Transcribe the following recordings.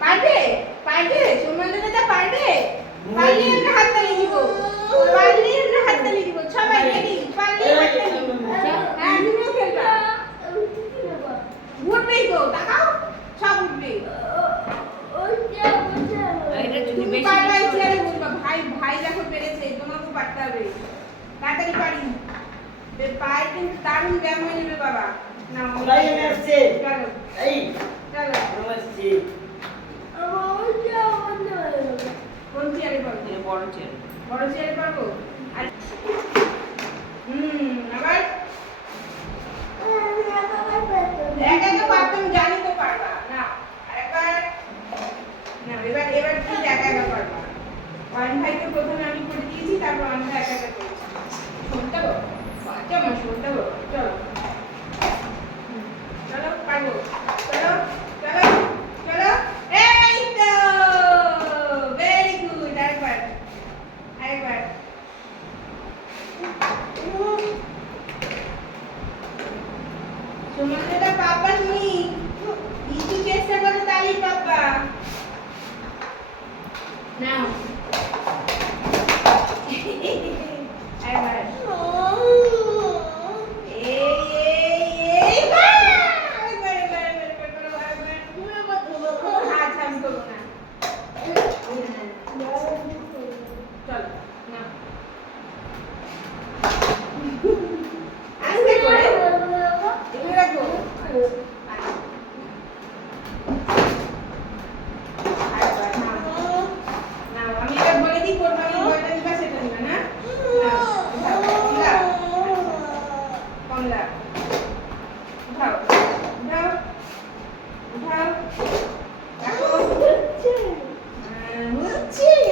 পারবে পারবে সুমন্ত দাদা পারবে পারলে আমরা হাততালি দিব পারলে আমরা হাততালি দিব সবাই রেডি পারলে হাততালি হ্যাঁ তুমিও খেলবা উঠবেই তো তাকাও সব উঠবে ভাই ভাই দেখো পেরেছে তোমাকেও পারতে হবে তাড়াতাড়ি পারি পায়ে কিন্তু দারুণ ব্যায়াম হয়ে যাবে বাবা না চলো চলো কোন চেয়ারে পারবো বড় চেয়ারে পারবো আবার একা একা পারতাম জানি তো পারবা না আরেকবার না এবার কিন্তু একা একা পারবা ওয়ান ভাইকে প্রথমে আমি করে দিয়েছি তারপর ওয়ান ভাই একা একা করেছি শুনতে পাবো বাচ্চা মা শুনতে পাবো চলো চলো পারবো চলো চলো চলো এই তো ভেরি গুড আরেকবার আরেকবার সুমন্ত্রটা পাপা তুমি কিছু চেষ্টা করো তাই পাপা নাও আরেকবার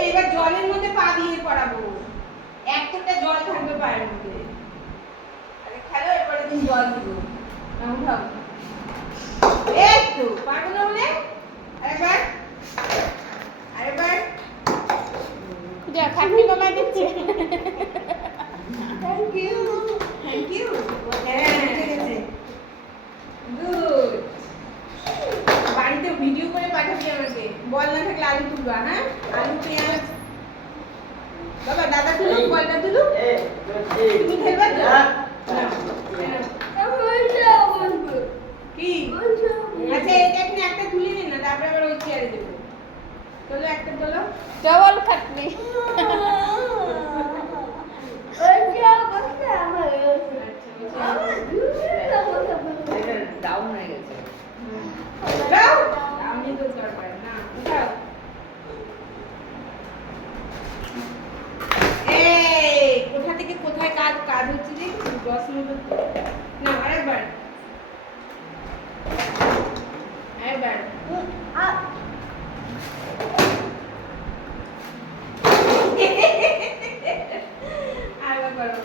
এবার জলের মধ্যে পা দিয়ে করাবো একটা জল থাকবে পায়ের মধ্যে আরে খেলো এরপরে দিন জল দিব না উঠাও এই তো পারবো না বলে আরেকবার আরেকবার যা খাটনি কমাই দিচ্ছে থ্যাংক ইউ হ্যাঁ ঠিক আছে গুড বাড়িতে ভিডিও করে পাঠাবি আমাকে বল না থাকলে আলু তুলবা হ্যাঁ আলু পেঁয়াজ বাবা দাদা তুলুক বলটা তুলুক তুমি খেলবা তো কি আচ্ছা এটা এখানে একটা তুলে নিন না তারপরে আবার ওই চেয়ারে দেবো চলো একটা চলো ডবল খাটনি ডাউন হয়ে গেছে আমি তো দরকার না উঠাও এই কোথা থেকে কোথায় কাজ কাজ হচ্ছে দেখি 10 মিনিট না আরেকবার আরেকবার আরেকবার করো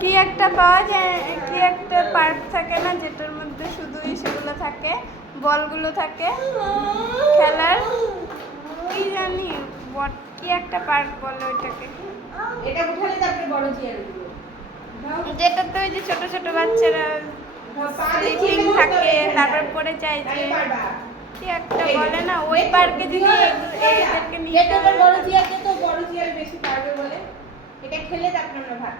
কি একটা পাওয়া যায় কি একটা পার্ক থাকে না যেটার মধ্যে শুধু সেগুলো থাকে বলগুলো থাকে খেলার কি জানি কি একটা পার্ক বলে ওইটাকে এটা উঠালে তারপরে বড় চেয়ারে দিব যেটাতে ওই যে ছোট ছোট বাচ্চারা স্লিপিং থাকে তারপর পড়ে যায় যে কি একটা বলে না ওই পার্কে যদি এদেরকে নিয়ে এটা তো বড় চেয়ারে বেশি পারবে বলে এটা খেলে তারপরে আমরা ভাত